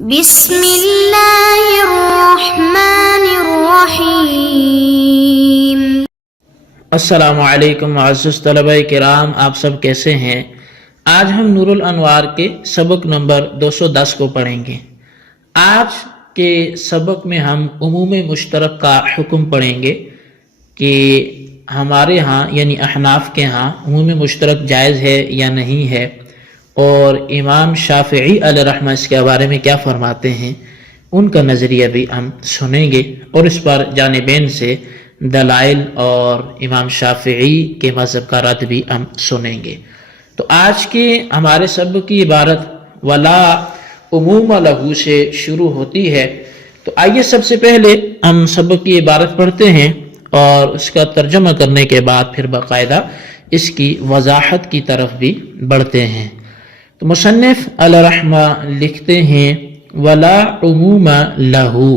بسم اللہ الرحمن الرحیم۔ السلام علیکم معزز طلبہ کرام، آپ سب کیسے ہیں؟ آج ہم نور الانوار کے سبق نمبر 210 کو پڑھیں گے۔ آج کے سبق میں ہم عموم مشترک کا حکم پڑھیں گے کہ ہمارے ہاں یعنی احناف کے ہاں عموم مشترک جائز ہے یا نہیں ہے، اور امام شافعی علیہ رحمہ اس کے بارے میں کیا فرماتے ہیں، ان کا نظریہ بھی ہم سنیں گے، اور اس پر جانبین سے دلائل اور امام شافعی کے مذہب کا رد بھی ہم سنیں گے۔ تو آج کے ہمارے سبق کی عبارت ولا عموم لہو سے شروع ہوتی ہے۔ تو آئیے سب سے پہلے ہم سبق کی عبارت پڑھتے ہیں اور اس کا ترجمہ کرنے کے بعد پھر باقاعدہ اس کی وضاحت کی طرف بھی بڑھتے ہیں۔ تو مصنف علیہ رحمہ لکھتے ہیں ولا عموم لہو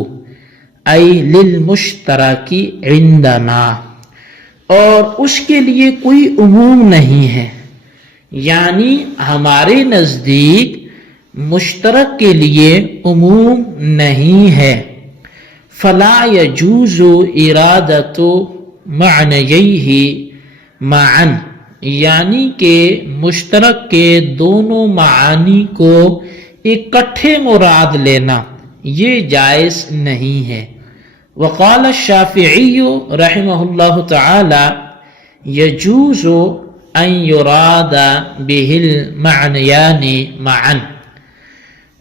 ای للمشترکی عندنا، اور اس کے لیے کوئی عموم نہیں ہے، یعنی ہمارے نزدیک مشترک کے لیے عموم نہیں ہے۔ فلا یجوز ارادۃ معنییہ معا، یعنی کہ مشترک کے دونوں معانی کو اکٹھے مراد لینا یہ جائز نہیں ہے۔ وقال الشافعی رحمہ اللہ تعالی یجوز ان یراد بہ المعنیان معا،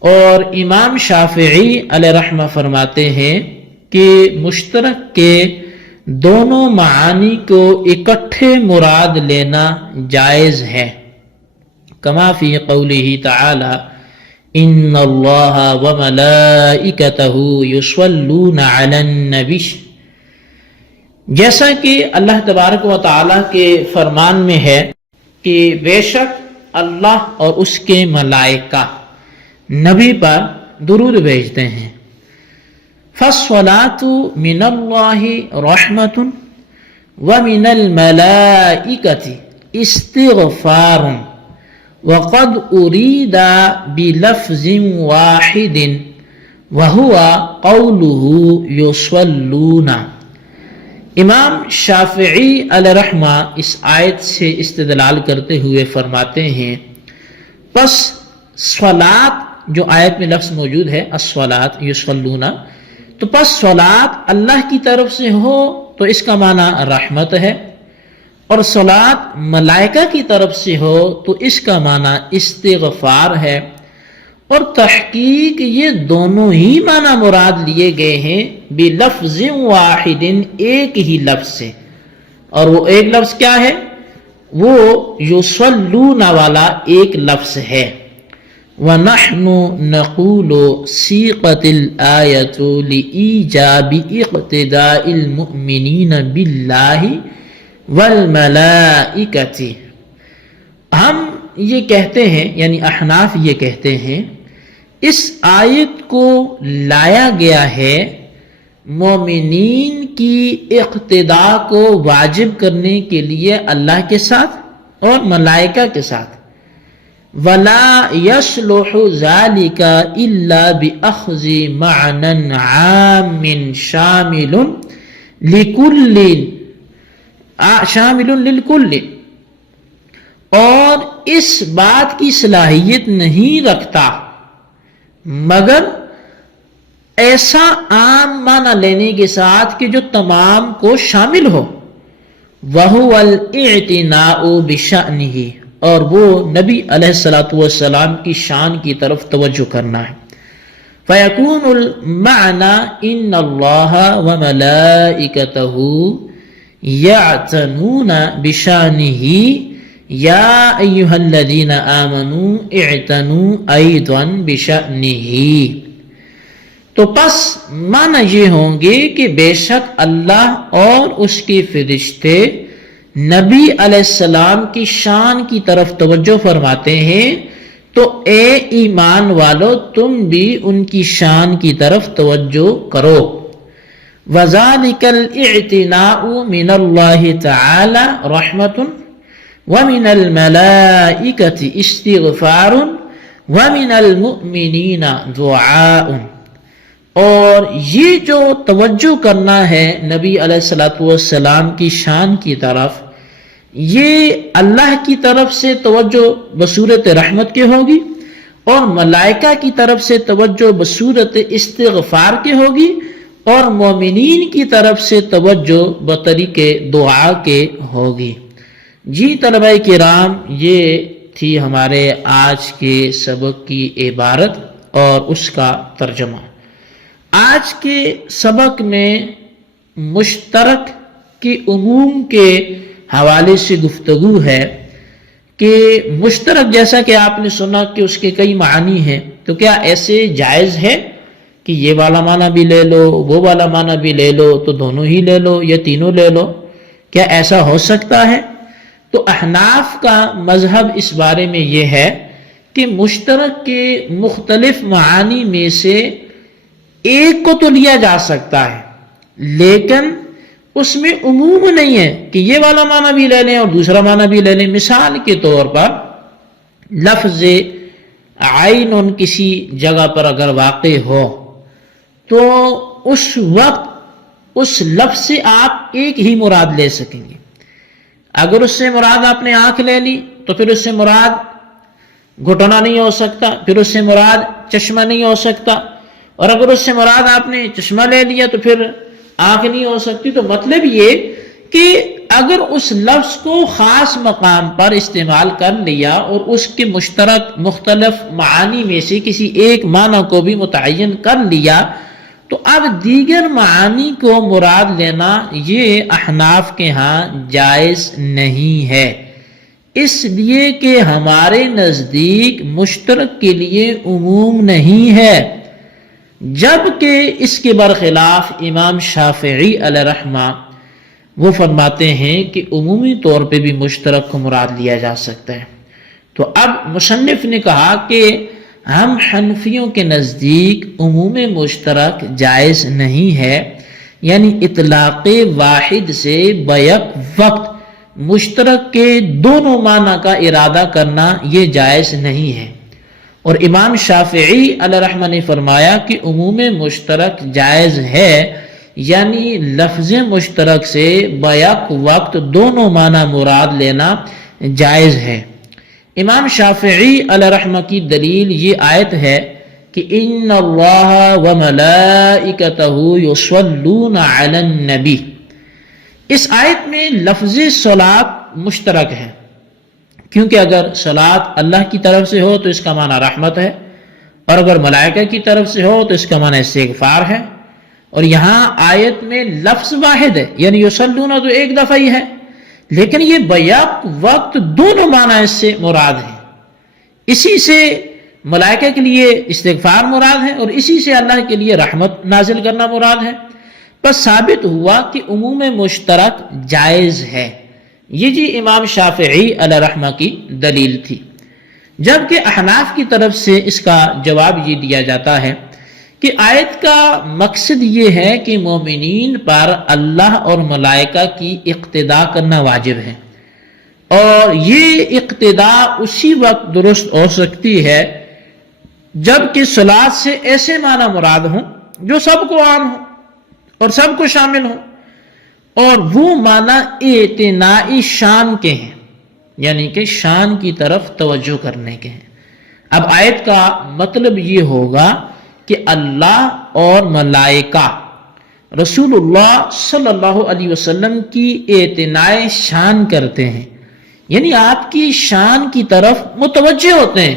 اور امام شافعی علیہ رحمہ فرماتے ہیں کہ مشترک کے دونوں معانی کو اکٹھے مراد لینا جائز ہے۔ کما فی قولہ تعالی ان اللہ وملائکتہ یصلون علی النبی، جیسا کہ اللہ تبارک و تعالی کے فرمان میں ہے کہ بے شک اللہ اور اس کے ملائکہ نبی پر درود بھیجتے ہیں۔ فالصلاۃ من اللہ رحمۃ ومن الملائکۃ استغفار، وقد اريد بلفظ واحد وهو قوله يصلون۔ امام شافعی علیہ رحمہ اس آیت سے استدلال کرتے ہوئے فرماتے ہیں پس صلاۃ جو آیت میں لفظ موجود ہے الصلاۃ یصلون، تو پس صلاۃ اللہ کی طرف سے ہو تو اس کا معنی رحمت ہے، اور صلاۃ ملائکہ کی طرف سے ہو تو اس کا معنی استغفار ہے، اور تحقیق یہ دونوں ہی معنی مراد لیے گئے ہیں بلفظ واحد، ایک ہی لفظ سے، اور وہ ایک لفظ کیا ہے؟ وہ یصلون والا ایک لفظ ہے۔ وَنَحْنُ نَقُولُ سِيقَتِ الْآيَةُ لِإِيجَابِ اقْتِدَاءِ الْمُؤْمِنِينَ بِاللَّهِ وَالْمَلَائِكَةِ، ہم یہ کہتے ہیں یعنی احناف یہ کہتے ہیں اس آیت کو لایا گیا ہے مومنین کی اقتداء کو واجب کرنے کے لیے اللہ کے ساتھ اور ملائکہ کے ساتھ۔ وَلَا يَصْلُحُ ذَلِكَ إِلَّا بِأَخْذِ مَعْنًى عَامٍ شَامِلٌ لِلْكُلِّ، اور اس بات کی صلاحیت نہیں رکھتا مگر ایسا عام معنی لینے کے ساتھ کہ جو تمام کو شامل ہو۔ وَهُوَ الْإِعْتِنَاءُ بِشَأْنِهِ، اور وہ نبی علیہ السلام کی شان کی طرف توجہ کرنا ہے۔ فَيَكُونُ الْمَعْنَى إِنَّ اللَّهَ وَمَلَائِكَتَهُ يَعْتَنُونَ بِشَأْنِهِ يَا أَيُّهَا الَّذِينَ آمَنُوا اعْتَنُوا أَيْضًا بِشَأْنِهِ، تو پس معنی یہ ہوں گے کہ بے شک اللہ اور اس کے فرشتے نبی علیہ السلام کی شان کی طرف توجہ فرماتے ہیں، تو اے ایمان والو تم بھی ان کی شان کی طرف توجہ کرو۔ وَذَلِكَ الْإِعْتِنَاءُ مِنَ اللَّهِ تَعَالَى رَحْمَةٌ وَمِنَ الْمَلَائِكَةِ اسْتِغْفَارٌ وَمِنَ الْمُؤْمِنِينَ دُعَاءٌ، اور یہ جو توجہ کرنا ہے نبی علیہ الصلوۃ والسلام کی شان کی طرف، یہ اللہ کی طرف سے توجہ بصورت رحمت کے ہوگی، اور ملائکہ کی طرف سے توجہ بصورت استغفار کے ہوگی، اور مومنین کی طرف سے توجہ بطریق دعا کے ہوگی۔ جی طلبہ کرام، یہ تھی ہمارے آج کے سبق کی عبارت اور اس کا ترجمہ۔ آج کے سبق میں مشترک کے عموم کے حوالے سے گفتگو ہے کہ مشترک، جیسا کہ آپ نے سنا کہ اس کے کئی معنی ہیں، تو کیا ایسے جائز ہے کہ یہ والا معنی بھی لے لو، وہ والا معنی بھی لے لو، تو دونوں ہی لے لو یا تینوں لے لو؟ کیا ایسا ہو سکتا ہے؟ تو احناف کا مذہب اس بارے میں یہ ہے کہ مشترک کے مختلف معانی میں سے ایک کو تو لیا جا سکتا ہے، لیکن اس میں عموم نہیں ہے کہ یہ والا معنی بھی لے لیں اور دوسرا معنی بھی لے لیں۔ مثال کے طور پر لفظ عین کسی جگہ پر اگر واقع ہو تو اس وقت اس لفظ سے آپ ایک ہی مراد لے سکیں گے۔ اگر اس سے مراد آپ نے آنکھ لے لی تو پھر اس سے مراد گھٹنا نہیں ہو سکتا، پھر اس سے مراد چشمہ نہیں ہو سکتا، اور اگر اس سے مراد آپ نے چشمہ لے لیا تو پھر آنکھ نہیں ہو سکتی۔ تو مطلب یہ کہ اگر اس لفظ کو خاص مقام پر استعمال کر لیا اور اس کے مشترک مختلف معانی میں سے کسی ایک معنی کو بھی متعین کر لیا، تو اب دیگر معانی کو مراد لینا یہ احناف کے ہاں جائز نہیں ہے، اس لیے کہ ہمارے نزدیک مشترک کے لیے عموم نہیں ہے، جبکہ اس کے برخلاف امام شافعی علیہ رحمہ وہ فرماتے ہیں کہ عمومی طور پہ بھی مشترک کو مراد لیا جا سکتا ہے۔ تو اب مصنف نے کہا کہ ہم حنفیوں کے نزدیک عموم مشترک جائز نہیں ہے، یعنی اطلاق واحد سے بیک وقت مشترک کے دونوں معنی کا ارادہ کرنا یہ جائز نہیں ہے۔ اور امام شافعی علیہ رحمہ نے فرمایا کہ عموم مشترک جائز ہے، یعنی لفظ مشترک سے بیک وقت دونوں معنی مراد لینا جائز ہے۔ امام شافعی علیہ رحمہ کی دلیل یہ آیت ہے کہ ان اللہ وملائکتہ یصلون علی النبی، اس آیت میں لفظ صلاۃ مشترک ہے، کیونکہ اگر صلاۃ اللہ کی طرف سے ہو تو اس کا معنی رحمت ہے، اور اگر ملائکہ کی طرف سے ہو تو اس کا معنی استغفار ہے، اور یہاں آیت میں لفظ واحد ہے، یعنی یصلون تو ایک دفعہ ہی ہے، لیکن یہ بیک وقت دونوں معنی اس سے مراد ہیں۔ اسی سے ملائکہ کے لیے استغفار مراد ہے اور اسی سے اللہ کے لیے رحمت نازل کرنا مراد ہے۔ بس ثابت ہوا کہ عموم مشترک جائز ہے۔ یہ جی امام شافعی علیہ رحمہ کی دلیل تھی، جبکہ احناف کی طرف سے اس کا جواب یہ دیا جاتا ہے کہ آیت کا مقصد یہ ہے کہ مومنین پر اللہ اور ملائکہ کی اقتداء کرنا واجب ہے، اور یہ اقتداء اسی وقت درست ہو سکتی ہے جبکہ صلاۃ سے ایسے معنی مراد ہوں جو سب کو عام ہوں اور سب کو شامل ہوں، اور وہ معنی اعتنائی شان کے ہیں، یعنی کہ شان کی طرف توجہ کرنے کے ہیں۔ اب آیت کا مطلب یہ ہوگا کہ اللہ اور ملائکہ رسول اللہ صلی اللہ علیہ وسلم کی اعتنائی شان کرتے ہیں، یعنی آپ کی شان کی طرف متوجہ ہوتے ہیں۔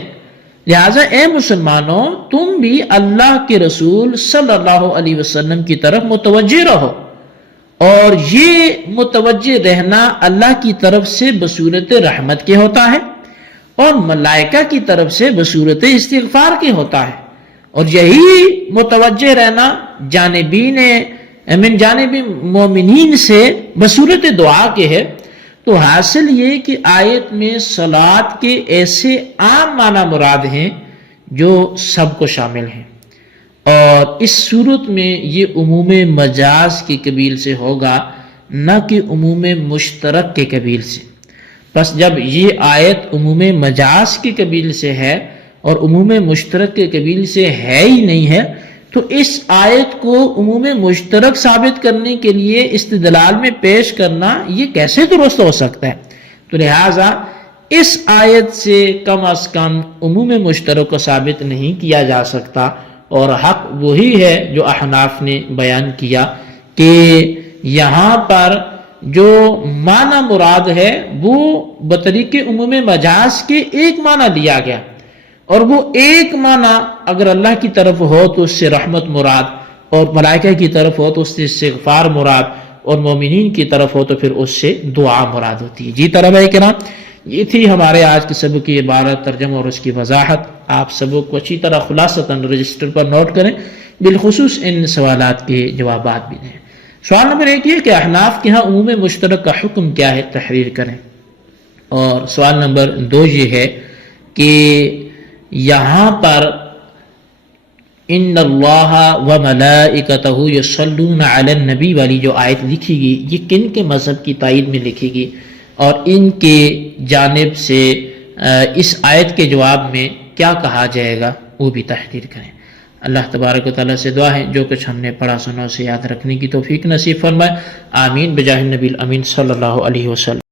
لہٰذا اے مسلمانوں، تم بھی اللہ کے رسول صلی اللہ علیہ وسلم کی طرف متوجہ رہو، اور یہ متوجہ رہنا اللہ کی طرف سے بصورت رحمت کے ہوتا ہے اور ملائکہ کی طرف سے بصورت استغفار کے ہوتا ہے، اور یہی متوجہ رہنا من جانب مومنین سے بصورت دعا کے ہے۔ تو حاصل یہ کہ آیت میں صلاۃ کے ایسے عام معنی مراد ہیں جو سب کو شامل ہیں، اور اس صورت میں یہ عموم مجاز کی قبیل سے ہوگا، نہ کہ عموم مشترک کے قبیل سے۔ بس جب یہ آیت عموم مجاز کی قبیل سے ہے اور عموم مشترک کے قبیل سے ہے ہی نہیں ہے، تو اس آیت کو عموم مشترک ثابت کرنے کے لیے استدلال میں پیش کرنا یہ کیسے درست ہو سکتا ہے؟ تو لہٰذا اس آیت سے کم از کم عموم مشترک کو ثابت نہیں کیا جا سکتا، اور حق وہی ہے جو احناف نے بیان کیا کہ یہاں پر جو معنی مراد ہے وہ بطریق عموم مجاز کے ایک معنی لیا گیا، اور وہ ایک معنی اگر اللہ کی طرف ہو تو اس سے رحمت مراد، اور ملائکہ کی طرف ہو تو اس سے استغفار مراد، اور مومنین کی طرف ہو تو پھر اس سے دعا مراد ہوتی ہے۔ جی طلباء کرام، یہ تھی ہمارے آج کے سبق کی عبارت، ترجمہ اور اس کی وضاحت۔ آپ سبق کو اچھی طرح خلاصتاً رجسٹر پر نوٹ کریں، بالخصوص ان سوالات کے جوابات بھی دیں۔ سوال نمبر 1 یہ کہ احناف کے ہاں عموم مشترک کا حکم کیا ہے، تحریر کریں۔ اور سوال نمبر 2 یہ ہے کہ یہاں پر ان اللہ و ملائکتہ یصلون علی النبی والی جو آیت لکھی گئی، یہ کن کے مذہب کی تائید میں لکھی گئی، اور ان کے جانب سے اس آیت کے جواب میں کیا کہا جائے گا، وہ بھی تحریر کریں۔ اللہ تبارک و تعالیٰ سے دعا ہے جو کچھ ہم نے پڑھا سنا اسے یاد رکھنے کی توفیق نصیب فرمائے، آمین بجاہ النبی الامین صلی اللہ علیہ وسلم۔